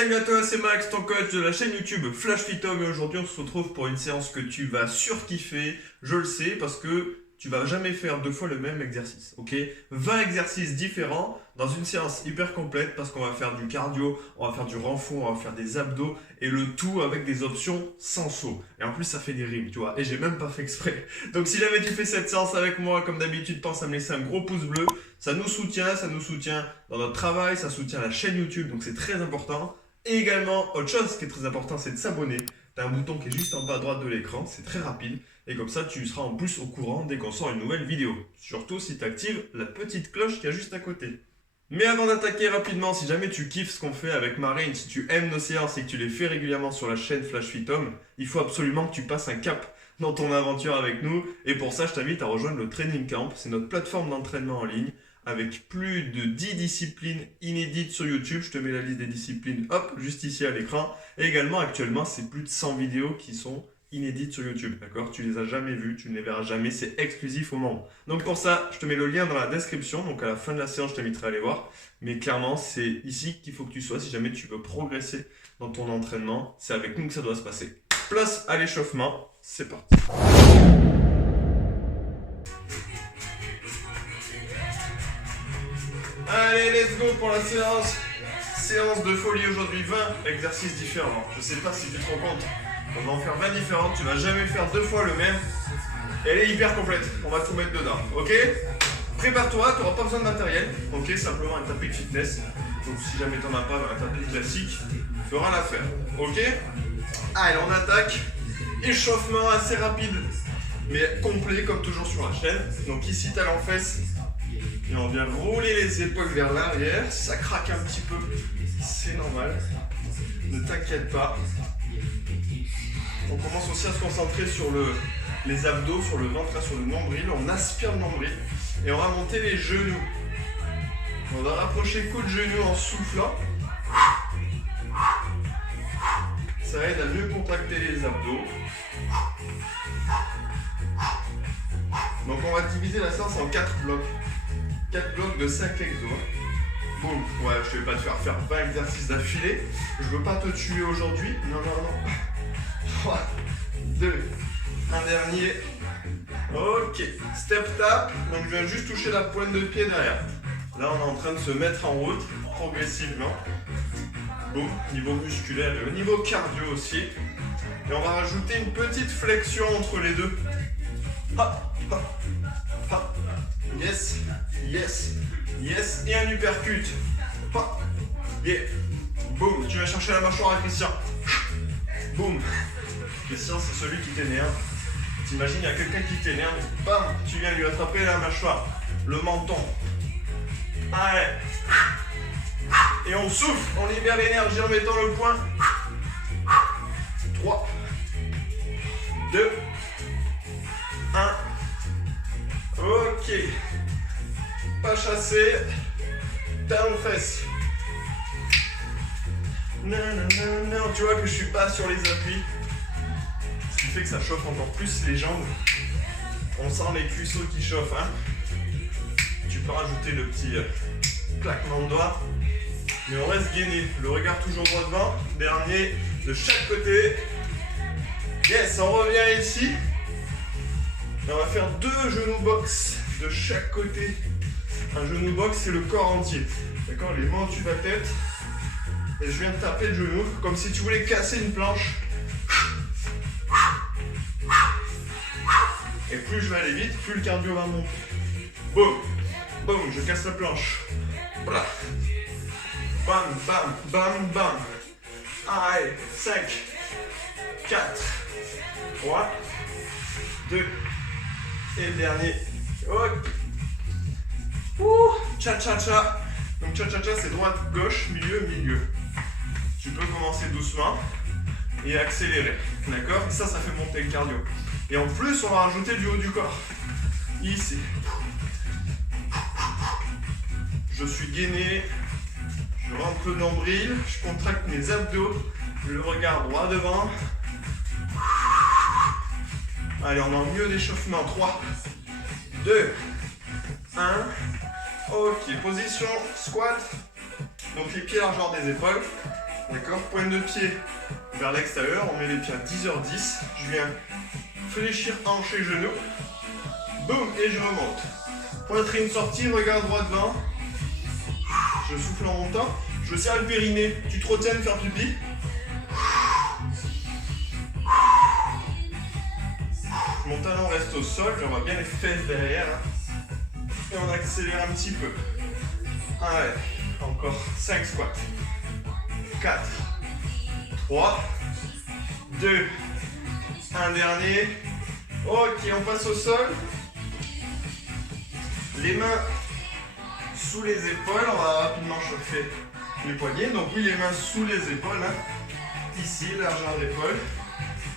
Salut à toi, c'est Max, ton coach de la chaîne YouTube Flash Fit Home et aujourd'hui on se retrouve pour une séance que tu vas surkiffer, je le sais, parce que tu vas jamais faire deux fois le même exercice, ok? 20 exercices différents dans une séance hyper complète parce qu'on va faire du cardio, on va faire du renfort, on va faire des abdos et le tout avec des options sans saut. Et en plus ça fait des rimes, tu vois, et j'ai même pas fait exprès. Donc si jamais tu fais cette séance avec moi, comme d'habitude, pense à me laisser un gros pouce bleu, ça nous soutient dans notre travail, ça soutient la chaîne YouTube, donc c'est très important. Et également, autre chose qui est très important, c'est de s'abonner. Tu as un bouton qui est juste en bas à droite de l'écran, c'est très rapide. Et comme ça, tu seras en plus au courant dès qu'on sort une nouvelle vidéo. Surtout si tu actives la petite cloche qui est juste à côté. Mais avant d'attaquer rapidement, si jamais tu kiffes ce qu'on fait avec Marine, si tu aimes nos séances et que tu les fais régulièrement sur la chaîne Flash Fit Home, il faut absolument que tu passes un cap dans ton aventure avec nous. Et pour ça, je t'invite à rejoindre le Training Camp. C'est notre plateforme d'entraînement en ligne avec plus de 10 disciplines inédites sur YouTube. Je te mets la liste des disciplines, hop, juste ici à l'écran. Et également, actuellement, c'est plus de 100 vidéos qui sont inédites sur YouTube, d'accord? Tu les as jamais vues, tu ne les verras jamais, c'est exclusif aux membres. Donc pour ça, je te mets le lien dans la description, donc à la fin de la séance, je t'inviterai à aller voir. Mais clairement, c'est ici qu'il faut que tu sois si jamais tu veux progresser dans ton entraînement. C'est avec nous que ça doit se passer. Place à l'échauffement, c'est parti. Allez, let's go pour la séance. Séance de folie aujourd'hui, 20 exercices différents. Je sais pas si tu te rends compte, on va en faire 20 différentes, tu vas jamais faire deux fois le même. Et elle est hyper complète, on va tout mettre dedans, ok? Prépare-toi, tu n'auras pas besoin de matériel, ok? Simplement un tapis de fitness. Donc si jamais tu n'en as pas, un tapis classique fera l'affaire, ok? Allez, on attaque. Échauffement assez rapide, mais complet comme toujours sur la chaîne. Donc ici, tu as l'en-fesse. Et on vient rouler les épaules vers l'arrière. Ça craque un petit peu, c'est normal. Ne t'inquiète pas. On commence aussi à se concentrer sur les abdos, sur le ventre, sur le nombril. On aspire le nombril et on va monter les genoux. On va rapprocher le coup de genou en soufflant. Ça aide à mieux contracter les abdos. Donc on va diviser la séance en 4 blocs. 4 blocs de 5 exos. Boum, ouais, je vais pas te faire 20 exercices d'affilée. Je veux pas te tuer aujourd'hui. Non. 3, 2, un dernier. Ok, step tap. Donc je viens juste toucher la pointe de pied derrière. Là, on est en train de se mettre en route progressivement. Boum, niveau musculaire et au niveau cardio aussi. Et on va rajouter une petite flexion entre les deux. Hop, hop, hop. Yes. Et un uppercut. Hop. Yeah. Boum, tu vas chercher la mâchoire à Christian. Boum. Christian, c'est celui qui t'énerve. T'imagines, il y a quelqu'un qui t'énerve. Bam, tu viens lui attraper la mâchoire. Le menton. Allez. Et on souffle, on libère l'énergie en mettant le poing. 3, 2, 1. Ok. Pas chassé. Talon fesse. Non. Tu vois que je suis pas sur les appuis. Ce qui fait que ça chauffe encore plus les jambes. On sent les cuisseaux qui chauffent. Hein. Tu peux rajouter le petit claquement de doigts. Mais on reste gainé. Le regard toujours droit devant. Dernier de chaque côté. Yes, on revient ici. Et on va faire 2 genoux box de chaque côté. Un genou box, c'est le corps entier. D'accord, les mains au-dessus de la tête. Et je viens de taper le genou comme si tu voulais casser une planche. Et plus je vais aller vite, plus le cardio va monter. Boum, boum, je casse la planche. Voilà. Bam. Allez, 5, 4, 3, 2, et dernier. Ok. Cha-cha-cha. Donc cha-cha-cha, c'est droite, gauche, milieu. Tu peux commencer doucement et accélérer. D'accord? Et ça fait monter le cardio. Et en plus, on va rajouter du haut du corps. Ici. Je suis gainé. Je rentre le nombril. Je contracte mes abdos. Le regard droit devant. Allez, on a mieux d'échauffement. 3, 2, 1. Ok, position squat. Donc les pieds largeur des épaules. D'accord, pointe de pied vers l'extérieur, on met les pieds à 10h10. Je viens fléchir hanche et genou. Boum, et je remonte. Poitrine sortie, regard droit devant. Je souffle en montant. Je serre le périnée. Tu te retiens de faire pipi. Mon talon reste au sol. Je vois bien les fesses derrière. Et on accélère un petit peu. Allez, encore 5 squats. 4, 3, 2, un dernier. Ok, on passe au sol. Les mains sous les épaules. On va rapidement chauffer les poignets. Donc oui, les mains sous les épaules. Ici, largeur d'épaule.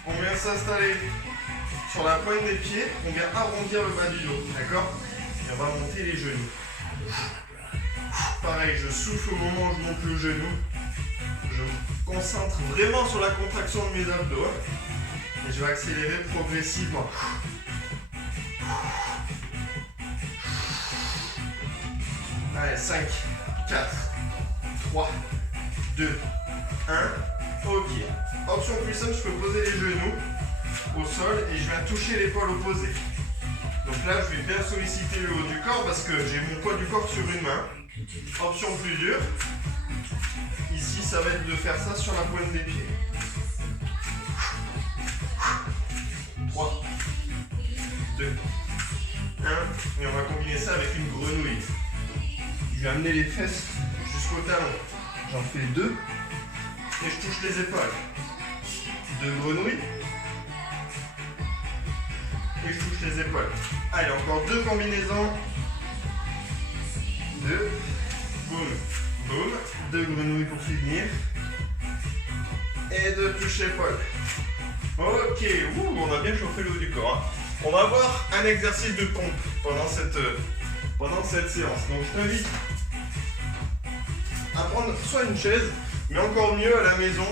On vient s'installer sur la pointe des pieds. On vient arrondir le bas du dos. D'accord? Et on va monter les genoux. Pareil, je souffle au moment où je monte le genou. Je me concentre vraiment sur la contraction de mes abdos. Et je vais accélérer progressivement. Allez, 5, 4, 3, 2, 1. Ok. Option plus simple, je peux poser les genoux au sol et je viens toucher l'épaule opposée. Donc là, je vais bien solliciter le haut du corps parce que j'ai mon poids du corps sur une main. Option plus dure. Ici, ça va être de faire ça sur la pointe des pieds. 3, 2, 1. Et on va combiner ça avec une grenouille. Je vais amener les fesses jusqu'au talon. J'en fais 2. Et je touche les épaules. 2 grenouilles. Et je touche les épaules. Allez, encore 2 combinaisons. 2. Boum. Boum. 2 grenouilles pour finir. Et 2 touches l'épaule. Ok. Ouh, on a bien chauffé le haut du corps. On va voir un exercice de pompe pendant cette séance. Donc je t'invite à prendre soit une chaise, mais encore mieux à la maison,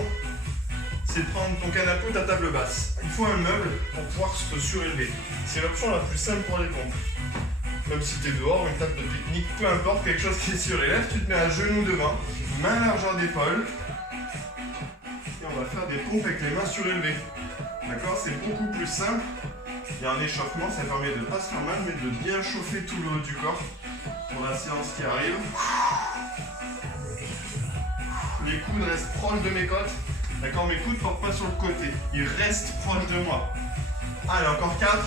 c'est de prendre ton canapé ou ta table basse. Il faut un meuble pour pouvoir se surélever. C'est l'option la plus simple pour les pompes. Même si tu es dehors, une table de pique-nique, peu importe, quelque chose qui surélève, tu te mets à genoux devant, main largeur d'épaule, et on va faire des pompes avec les mains surélevées. D'accord? C'est beaucoup plus simple. Et en échauffement, ça permet de ne pas se faire mal, mais de bien chauffer tout le haut du corps pour la séance qui arrive. Les coudes restent proches de mes côtes. D'accord, mes coudes ne portent pas sur le côté. Ils restent proches de moi. Allez, encore 4.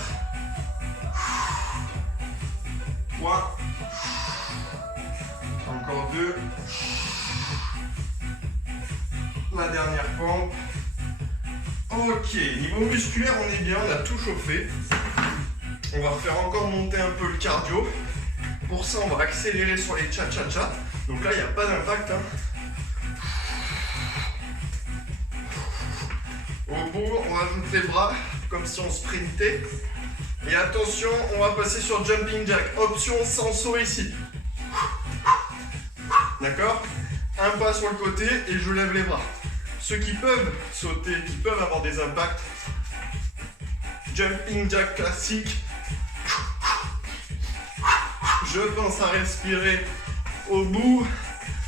3. Encore 2. La dernière pompe. Ok, niveau musculaire, on est bien, on a tout chauffé. On va refaire encore monter un peu le cardio. Pour ça, on va accélérer sur les cha-cha-cha. Donc là, il n'y a pas d'impact. Au bout, on rajoute les bras, comme si on sprintait. Et attention, on va passer sur jumping jack. Option sans saut ici. D'accord? Un pas sur le côté et je lève les bras. Ceux qui peuvent sauter, qui peuvent avoir des impacts. Jumping jack classique. Je pense à respirer. Au bout,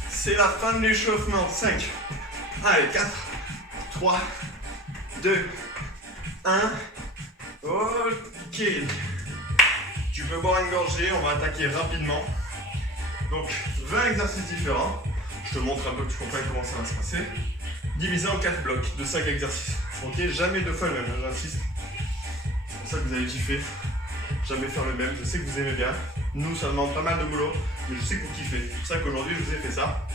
c'est la fin de l'échauffement. 5. Allez, 4, 3, 2, 1. Ok. Tu peux boire une gorgée, on va attaquer rapidement. Donc, 20 exercices différents. Je te montre un peu que tu comprennes comment ça va se passer. Divisé en 4 blocs de 5 exercices. Ok, jamais 2 fois le même, j'insiste. C'est pour ça que vous avez kiffé. Jamais faire le même, je sais que vous aimez bien. Nous, ça demande pas mal de boulot, mais je sais que vous kiffez. C'est pour ça qu'aujourd'hui, je vous ai fait ça.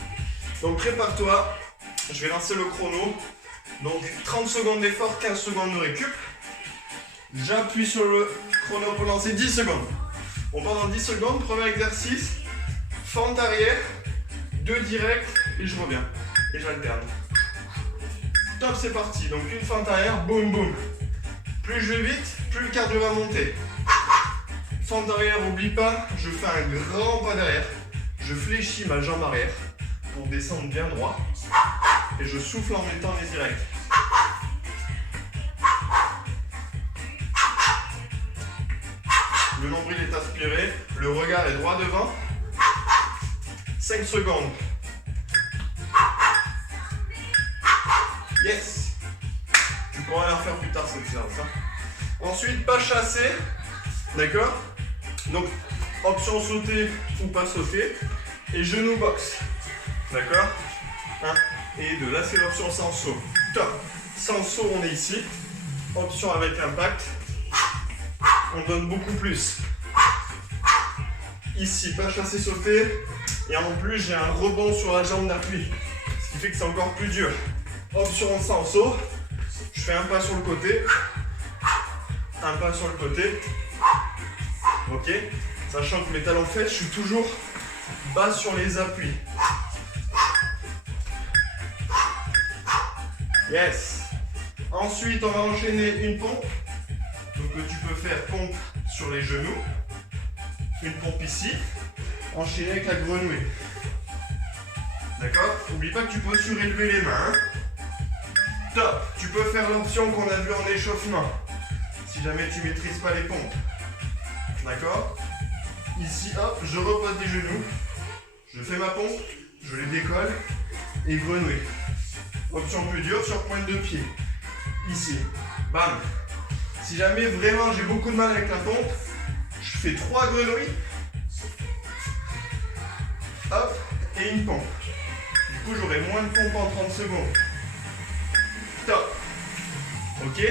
Donc, prépare-toi. Je vais lancer le chrono. Donc, 30 secondes d'effort, 15 secondes de récup. J'appuie sur le chrono pour lancer 10 secondes. On part dans 10 secondes. Premier exercice. Fente arrière. 2 directs et je reviens. Et j'alterne. Top, c'est parti. Donc, une fente arrière. Boum, boum. Plus je vais vite, plus le cardio va monter. Fente arrière, oublie pas, je fais un grand pas derrière. Je fléchis ma jambe arrière pour descendre bien droit. Et je souffle en mettant les directs. Le nombril est aspiré, le regard est droit devant. 5 secondes. Yes. Tu pourras la refaire plus tard cette séance. Hein. Ensuite, pas chasser. D'accord? Donc, option sauter ou pas sauter. Et genou box. D'accord? 1 et 2. Là, c'est l'option sans saut. Top. Sans saut, on est ici. Option avec impact. On donne beaucoup plus. Ici, pas chasser, sauter. Et en plus, j'ai un rebond sur la jambe d'appui. Ce qui fait que c'est encore plus dur. Option sans saut. Je fais un pas sur le côté. Un pas sur le côté. Ok. Sachant que mes talons de fesse, je suis toujours bas sur les appuis. Yes. Ensuite, on va enchaîner une pompe. Donc tu peux faire pompe sur les genoux. Une pompe ici. Enchaîner avec la grenouille. D'accord? N'oublie pas que tu peux surélever les mains. Hein. Top. Tu peux faire l'option qu'on a vue en échauffement. Si jamais tu ne maîtrises pas les pompes. D'accord? Ici, hop, je repose les genoux. Je fais ma pompe. Je les décolle. Et grenouille. Option plus dure sur pointe de pied. Ici. Bam. Si jamais vraiment j'ai beaucoup de mal avec la pompe, je fais 3 grenouilles. Hop. Et une pompe. Du coup, j'aurai moins de pompe en 30 secondes. Top. Ok.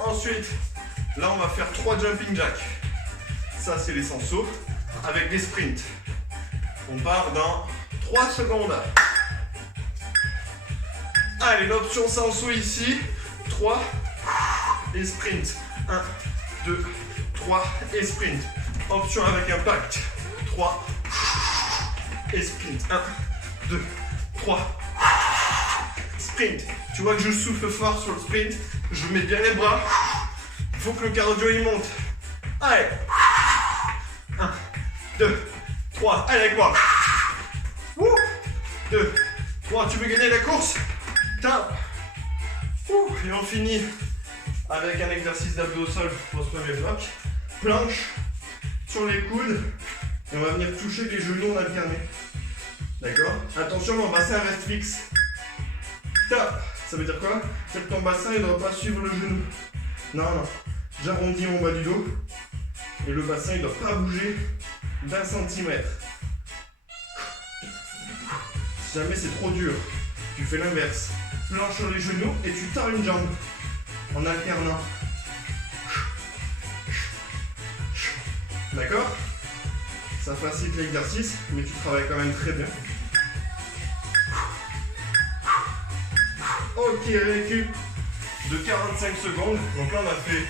Ensuite, là, on va faire 3 jumping jacks. Ça, c'est les sans saut. Avec des sprints. On part dans 3 secondes. Allez, l'option sans saut ici. 3 et sprint. 1, 2, 3 et sprint. Option avec impact. 3 et sprint. 1, 2, 3. Sprint. Tu vois que je souffle fort sur le sprint. Je mets bien les bras. Il faut que le cardio il monte. Allez. 1, 2, 3. Allez avec moi. 2, 3. Tu veux gagner la course? Top. Et on finit avec un exercice d'abdos au sol pour ce premier bloc. Planche sur les coudes. Et on va venir toucher les genoux en alterné. D'accord? Attention, mon bassin reste fixe. Top. Ça veut dire quoi? C'est que ton bassin il ne doit pas suivre le genou. Non, non. J'arrondis mon bas du dos. Et le bassin il ne doit pas bouger d'1 centimètre. Si jamais c'est trop dur, tu fais l'inverse. Planche sur les genoux et tu tords une jambe en alternant. D'accord? Ça facilite l'exercice, mais tu travailles quand même très bien. Ok, récup de 45 secondes. Donc là, on a fait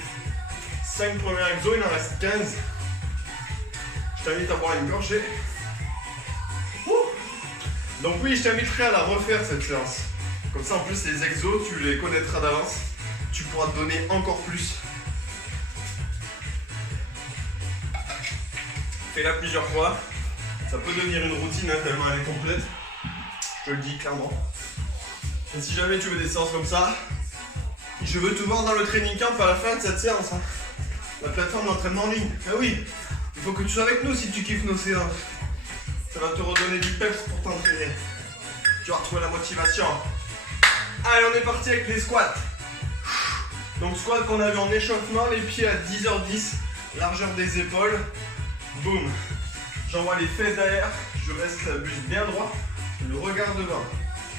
5 premiers exos, il en reste 15. Je t'invite à boire une gorgée. Donc oui, je t'inviterai à la refaire cette séance. Comme ça, en plus, les exos, tu les connaîtras d'avance. Tu pourras te donner encore plus. Fais-la plusieurs fois. Ça peut devenir une routine, hein, tellement elle est complète. Je te le dis clairement. Et si jamais tu veux des séances comme ça, je veux te voir dans le training camp à la fin de cette séance. Hein. La plateforme d'entraînement en ligne. Ah oui, il faut que tu sois avec nous si tu kiffes nos séances. Ça va te redonner du peps pour t'entraîner. Tu vas retrouver la motivation. Allez, on est parti avec les squats. Donc squat qu'on a vu en échauffement, les pieds à 10h10, largeur des épaules. Boum. J'envoie les fesses derrière, je reste la buste bien droit, le regard devant.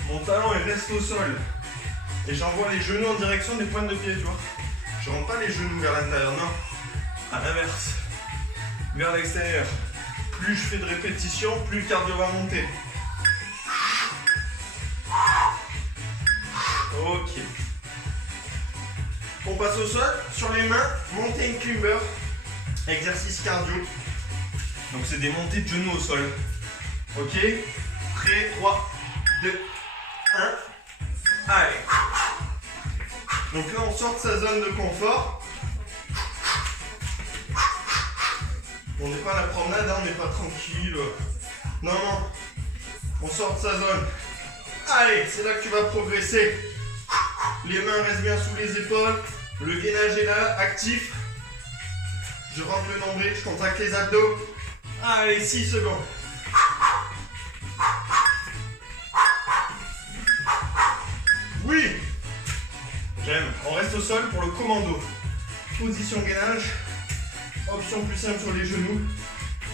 Mon talon il reste au sol. Et j'envoie les genoux en direction des pointes de pied, tu vois. Je rentre pas les genoux vers l'intérieur, non. À l'inverse. Vers l'extérieur. Plus je fais de répétitions, plus le cardio va monter. Ok. On passe au sol, sur les mains, montée climber. Exercice cardio. Donc c'est des montées de genoux au sol. Ok. Prêt, 3, 2, 1. Allez. Donc là on sort de sa zone de confort. On n'est pas à la promenade, hein, on n'est pas tranquille. Non, non. On sort de sa zone. Allez, c'est là que tu vas progresser. Les mains restent bien sous les épaules. Le gainage est là, actif. Je rentre le nombril, je contracte les abdos. Allez, 6 secondes. On reste au sol pour le commando. Position gainage. Option plus simple sur les genoux.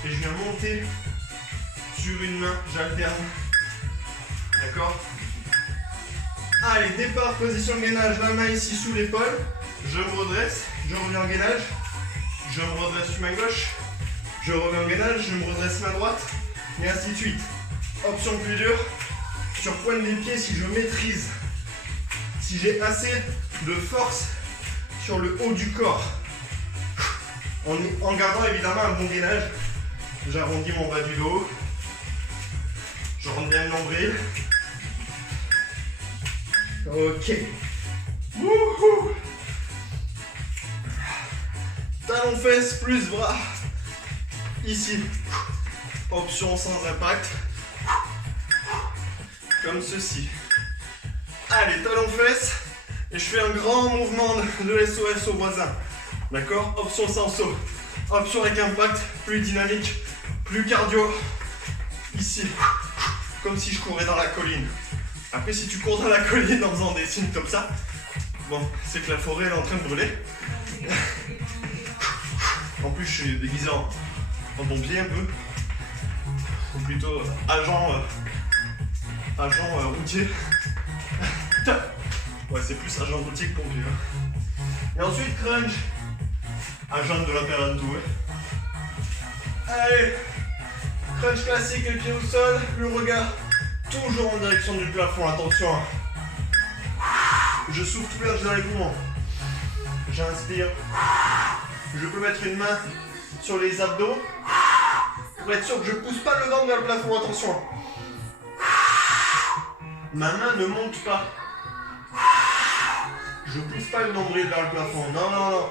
Et je viens monter sur une main. J'alterne. D'accord? Allez, départ, position gainage. La main ici sous l'épaule. Je me redresse. Je reviens en gainage. Je me redresse sur ma gauche. Je reviens en gainage. Je me redresse main droite. Et ainsi de suite. Option plus dure. Sur pointe des pieds si je maîtrise. Si j'ai assez de force sur le haut du corps. En gardant évidemment un bon gainage. J'arrondis mon bas du dos. Je rentre bien le nombril. Ok. Wouhou. Talon fesses plus bras. Ici. Option sans impact. Comme ceci. Allez, talon fesses. Et je fais un grand mouvement de SOS au voisin. D'accord? Option sans saut. Option avec impact. Plus dynamique. Plus cardio. Ici. Comme si je courais dans la colline. Après, si tu cours dans la colline en faisant des signes comme ça, bon, c'est que la forêt elle est en train de brûler. En plus, je suis déguisé en pompier un peu. Ou plutôt agent routier. Ouais, c'est plus agent routier que pompier. Et ensuite, crunch. Agent de la Perantou. Allez. Crunch classique, les pieds au sol, le regard toujours en direction du plafond, attention. Je souffle tout l'air dans les poumons. J'inspire. Je peux mettre une main sur les abdos pour être sûr que je ne pousse pas le ventre vers le plafond, attention. Ma main ne monte pas. Je ne pousse pas le nombril vers le plafond, non, non, non.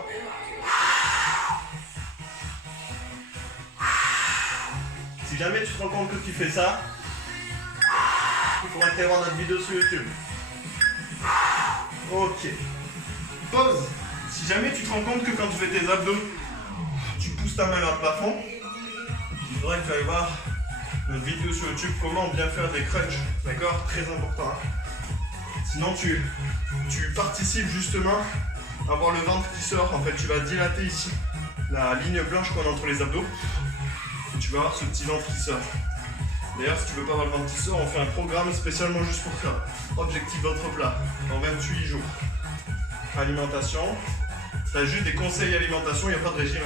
Si jamais tu te rends compte que tu fais ça, il faudra que tu ailles voir notre vidéo sur YouTube. Ok. Pause. Si jamais tu te rends compte que quand tu fais tes abdos, tu pousses ta main vers le plafond, il faudra que tu ailles voir notre vidéo sur YouTube comment bien faire des crunchs. D'accord? Très important. Sinon tu participes justement à avoir le ventre qui sort. En fait, tu vas dilater ici la ligne blanche qu'on a entre les abdos. Tu vas avoir ce petit ventre qui sort. D'ailleurs, si tu veux pas avoir le ventre qui sort, on fait un programme spécialement juste pour ça. Objectif ventre plat, en 28 jours. Alimentation. Tu as juste des conseils alimentation, il n'y a pas de régime.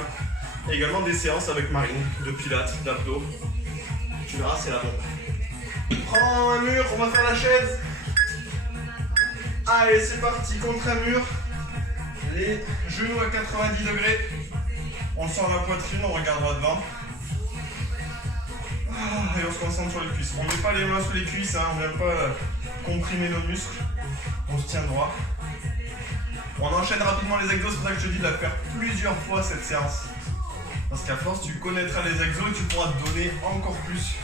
Et également des séances avec Marine, de pilates, d'abdos. Tu verras, c'est la bombe. Prends un mur, on va faire la chaise. Allez, c'est parti, contre un mur. Les genoux à 90 degrés. On sort la poitrine, on regarde droit devant. Et on se concentre sur les cuisses. On ne met pas les mains sur les cuisses, hein, on ne vient pas comprimer nos muscles. On se tient droit. On enchaîne rapidement les exos, c'est pour ça que je te dis de la faire plusieurs fois cette séance. Parce qu'à force, tu connaîtras les exos et tu pourras te donner encore plus.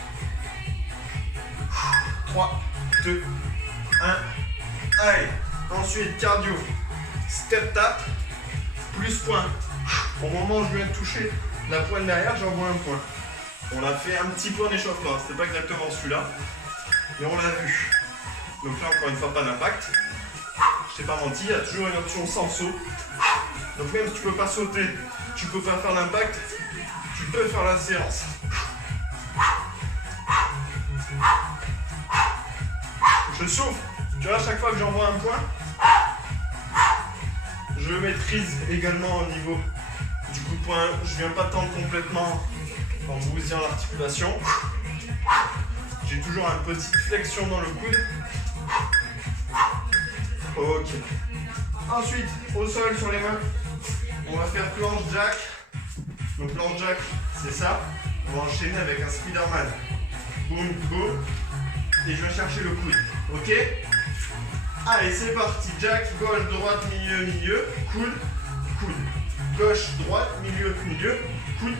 3, 2, 1. Allez, ensuite cardio. Step tap, plus point. Au moment où je viens de toucher la pointe derrière, j'envoie un point. On a fait un petit point d'échauffement, c'était pas exactement celui-là, mais on l'a vu. Donc là, encore une fois, pas d'impact. Je t'ai pas menti, il y a toujours une option sans saut. Donc même si tu peux pas sauter, tu peux pas faire d'impact, tu peux faire la séance. Je souffle. Tu vois, à chaque fois que j'envoie un point, je maîtrise également au niveau du coup de poing. Je viens pas tendre complètement en bousillant l'articulation. J'ai toujours une petite flexion dans le coude. Ok. Ensuite, au sol sur les mains, on va faire planche jack. Donc planche jack, c'est ça. On va enchaîner avec un Spiderman. Boum, boum. Et je vais chercher le coude. Ok? Allez, c'est parti. Jack, gauche, droite, milieu, milieu. Coude, coude. Gauche, droite, milieu, milieu. Coude,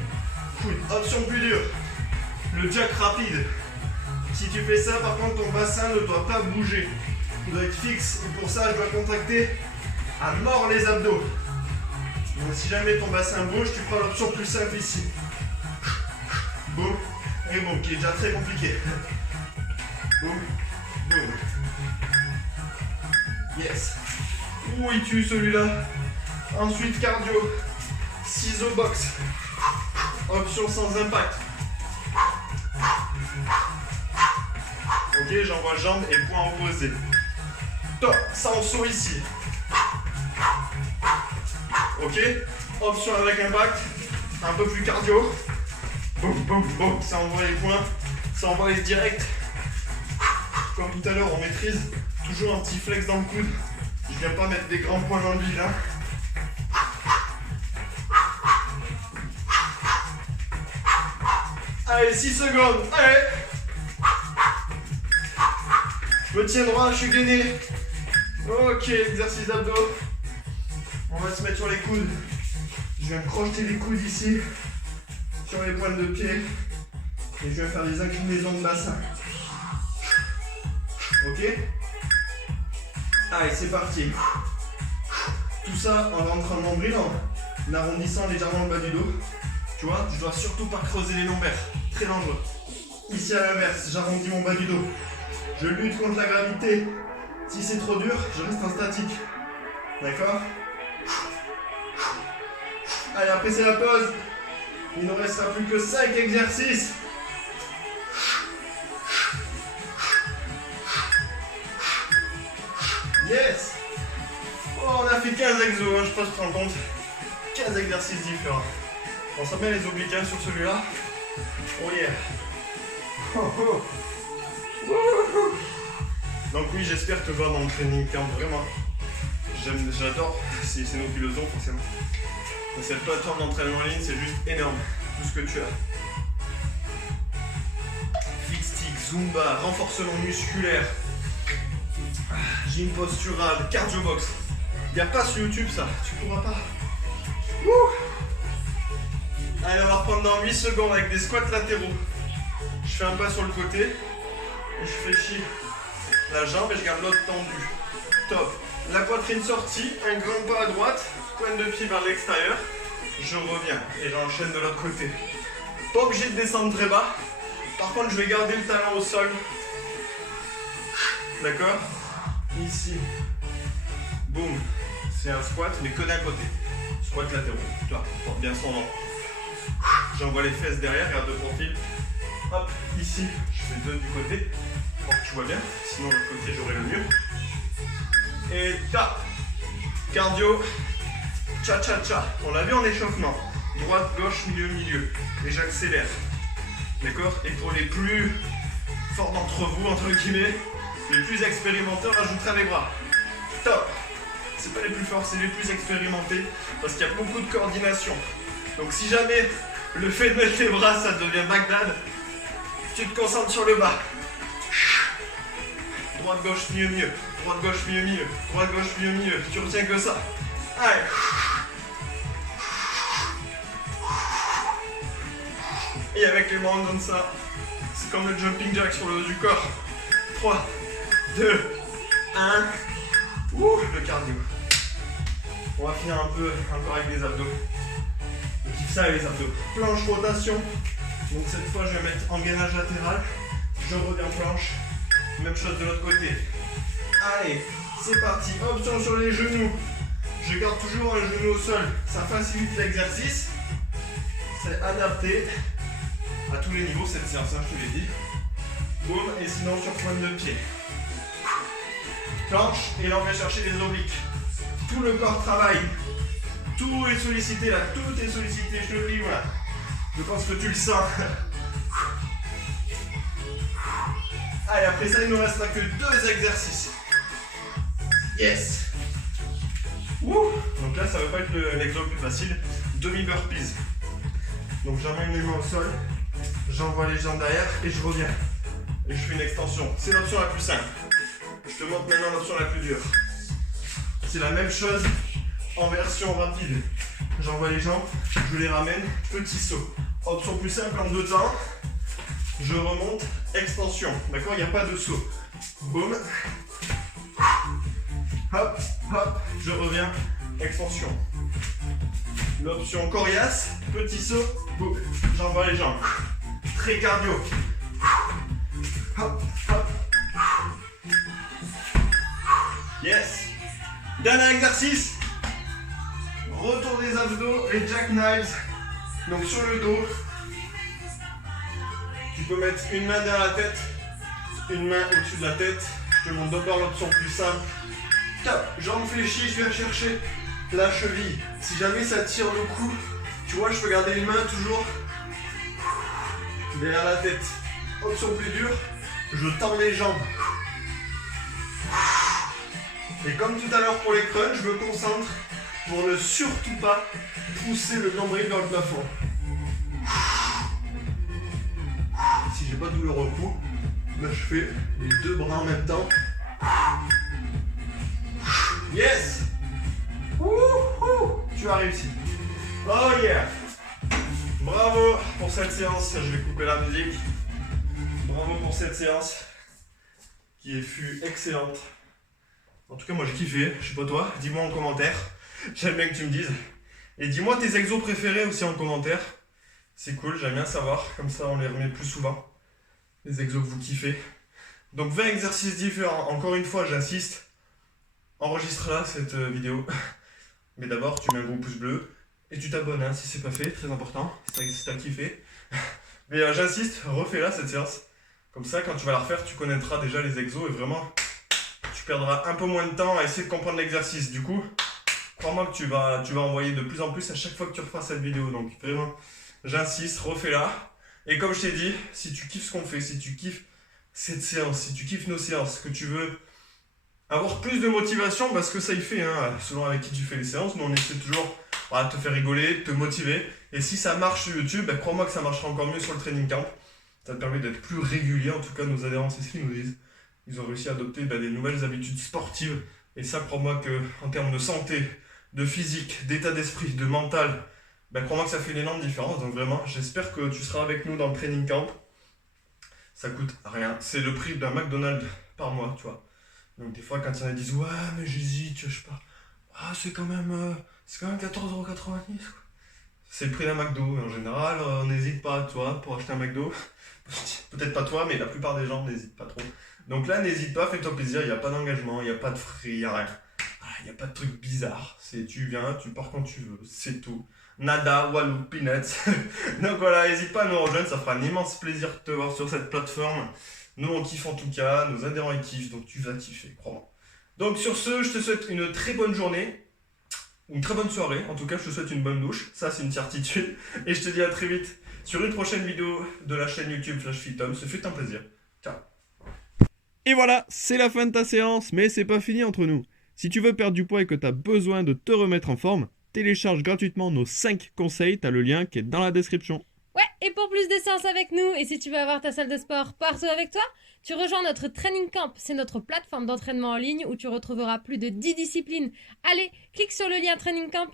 coude. Option plus dure. Le jack rapide. Si tu fais ça, par contre, ton bassin ne doit pas bouger. Il doit être fixe. Et pour ça, je dois contracter à mort les abdos. Donc si jamais ton bassin bouge, tu prends l'option plus simple ici. Boum. Et boum, qui est déjà très compliqué. Boum. Boum. Yes. Ouh, il tue celui-là. Ensuite, cardio. Ciseaux box. Option sans impact. Ok, j'envoie jambes et poings opposés. Top, ça on saut ici. Ok, option avec impact. Un peu plus cardio. Boum, boum, boum. Ça envoie les points. Ça envoie les directs. Comme tout à l'heure, on maîtrise. Toujours un petit flex dans le coude. Je viens pas mettre des grands points dans le vide. Hein. Allez, 6 secondes. Allez. Je me tiens droit, je suis gainé. Ok, exercice d'abdos. On va se mettre sur les coudes. Je viens crocheter les coudes ici. Sur les pointes de pied. Et je vais faire des inclinaisons de bassin. Ok. Allez, c'est parti. Tout ça en rentrant le nombril, en arrondissant légèrement le bas du dos. Tu vois, je dois surtout pas creuser les lombaires. Très dangereux. Ici à l'inverse, j'arrondis mon bas du dos. Je lutte contre la gravité. Si c'est trop dur, je reste en statique. D'accord? Allez, après c'est la pause. Il ne restera plus que 5 exercices. Yes! Oh, on a fait 15 exos, hein, je sais pas si tu te rends compte. 15 exercices différents. On sent bien les obliques hein, sur celui-là. Oh yeah! Oh, oh. Wouhou. Donc oui, j'espère te voir dans le training camp, vraiment. J'adore, c'est nos philosophes forcément. Mais cette plateforme d'entraînement en ligne, c'est juste énorme, tout ce que tu as. Fit stick, zumba, renforcement musculaire, gym postural, cardio box. Il n'y a pas sur YouTube ça, tu pourras pas. Wouh. Allez, on va reprendre dans 8 secondes avec des squats latéraux. Je fais un pas sur le côté et je fléchis la jambe et je garde l'autre tendue. Top. La poitrine sortie, un grand pas à droite, pointe de pied vers l'extérieur. Je reviens et j'enchaîne de l'autre côté. Pas obligé de descendre très bas. Par contre, je vais garder le talon au sol. D'accord? Ici. Boum. C'est un squat, mais que d'un côté. Squat latéraux. Tu vois, porte bien son nom. J'envoie les fesses derrière, regarde de profil. Hop, ici, je fais 2 du côté. Pour que tu vois bien. Sinon, le côté, j'aurai le mieux. Et tap. Cardio. Cha-cha-cha. On l'a vu en échauffement. Droite, gauche, milieu, milieu. Et j'accélère. D'accord? Et pour les plus forts d'entre vous, entre guillemets, les plus expérimentés, on rajoutera les bras. Top. C'est pas les plus forts, c'est les plus expérimentés. Parce qu'il y a beaucoup de coordination. Donc si jamais le fait de mettre les bras, ça devient Bagdad, tu te concentres sur le bas. Droite, gauche, milieu, milieu. Droite, gauche, milieu, milieu. Droite, gauche, milieu, milieu. Tu retiens que ça. Allez. Et avec les bras comme ça, c'est comme le jumping jack sur le haut du corps. 3, 2, 1. Ouh, le cardio. On va finir un peu encore avec les abdos. Je kiffe ça les abdos. Planche rotation. Donc cette fois je vais mettre en gainage latéral. Je reviens planche. Même chose de l'autre côté. Allez, c'est parti. Option sur les genoux. Je garde toujours un genou au sol. Ça facilite l'exercice. C'est adapté à tous les niveaux cette séance, hein, je te l'ai dit. Boum, et sinon sur pointe de pied. Planche, et là on va chercher les obliques. Tout le corps travaille. Tout est sollicité là, tout est sollicité, je te le dis, voilà. Je pense que tu le sens. Allez, après ça, il ne nous restera que 2 exercices. Yes. Wouh. Donc là, ça va pas être l'exo le plus facile. Demi-burpees. Donc j'emmène les mains au sol, j'envoie les jambes derrière et je reviens. Et je fais une extension. C'est l'option la plus simple. Je te montre maintenant l'option la plus dure. C'est la même chose en version rapide. J'envoie les jambes, je les ramène, petit saut. Option plus simple en 2 temps. Je remonte, extension. D'accord? Il n'y a pas de saut. Boum. Hop, hop, je reviens, extension. L'option coriace, petit saut, boum. J'envoie les jambes. Très cardio. Hop, hop. Yes. Dernier exercice. Retour des abdos, les jackknives. Donc sur le dos. Tu peux mettre une main derrière la tête, une main au-dessus de la tête. Je te montre d'abord l'option plus simple. Top, jambes fléchies, je viens chercher la cheville. Si jamais ça tire le cou, tu vois, je peux garder une main toujours derrière la tête. Option plus dure, je tends les jambes. Et comme tout à l'heure pour les crunchs, je me concentre pour ne surtout pas pousser le nombril vers le plafond. Si j'ai pas de douleur au cou, là je fais les deux bras en même temps. Yes! Tu as réussi. Oh yeah! Bravo pour cette séance. Je vais couper la musique. Bravo pour cette séance qui fut excellente. En tout cas, moi j'ai kiffé. Je sais pas toi. Dis-moi en commentaire. J'aime bien que tu me dises. Et dis-moi tes exos préférés aussi en commentaire. C'est cool, j'aime bien savoir. Comme ça, on les remet plus souvent. Les exos que vous kiffez. Donc 20 exercices différents. Encore une fois, j'insiste. Enregistre là cette vidéo. Mais d'abord, tu mets un gros pouce bleu. Et tu t'abonnes hein, si c'est pas fait, très important. Si t'as kiffé. Mais j'insiste, refais-la cette séance. Comme ça, quand tu vas la refaire, tu connaîtras déjà les exos. Et vraiment, tu perdras un peu moins de temps à essayer de comprendre l'exercice. Du coup, crois-moi que tu vas envoyer de plus en plus à chaque fois que tu referas cette vidéo. Donc vraiment, j'insiste, refais-la. Et comme je t'ai dit, si tu kiffes ce qu'on fait, si tu kiffes cette séance, si tu kiffes nos séances, que tu veux avoir plus de motivation, parce que ça y fait, hein, selon avec qui tu fais les séances, nous on essaie toujours de te faire rigoler, de te motiver. Et si ça marche sur YouTube, crois-moi que ça marchera encore mieux sur le training camp. Ça te permet d'être plus régulier, en tout cas nos adhérents, c'est ce qu'ils nous disent. Ils ont réussi à adopter des nouvelles habitudes sportives. Et ça, crois-moi qu'en termes de santé, de physique, d'état d'esprit, de mental, crois-moi que ça fait une énorme différence. Donc vraiment, j'espère que tu seras avec nous dans le training camp. Ça coûte rien. C'est le prix d'un McDonald's par mois, tu vois. Donc des fois, quand il y en a qui disent « Ouais, mais j'hésite, je sais pas. Ah, c'est quand même 14,90 €. C'est le prix d'un McDo. En général, on n'hésite pas, tu vois, pour acheter un McDo. Peut-être pas toi, mais la plupart des gens n'hésitent pas trop. Donc là, n'hésite pas, fais-toi plaisir. Il n'y a pas d'engagement, il n'y a pas de frais, il n'y a rien. Il n'y a pas de truc bizarre. C'est tu viens, tu pars quand tu veux. C'est tout. Nada, Walou, Peanuts. Donc voilà, n'hésite pas à nous rejoindre. Ça fera un immense plaisir de te voir sur cette plateforme. Nous, on kiffe en tout cas. Nos adhérents, ils kiffent. Donc tu vas kiffer, crois-moi. Donc sur ce, je te souhaite une très bonne journée. Une très bonne soirée. En tout cas, je te souhaite une bonne douche. Ça, c'est une certitude. Et je te dis à très vite sur une prochaine vidéo de la chaîne YouTube Flash Fit Tom. Ce fut un plaisir. Ciao. Et voilà, c'est la fin de ta séance, mais c'est pas fini entre nous. Si tu veux perdre du poids et que tu as besoin de te remettre en forme, télécharge gratuitement nos 5 conseils, tu as le lien qui est dans la description. Ouais, et pour plus de séances avec nous, et si tu veux avoir ta salle de sport partout avec toi, tu rejoins notre Training Camp. C'est notre plateforme d'entraînement en ligne où tu retrouveras plus de 10 disciplines. Allez, clique sur le lien Training Camp.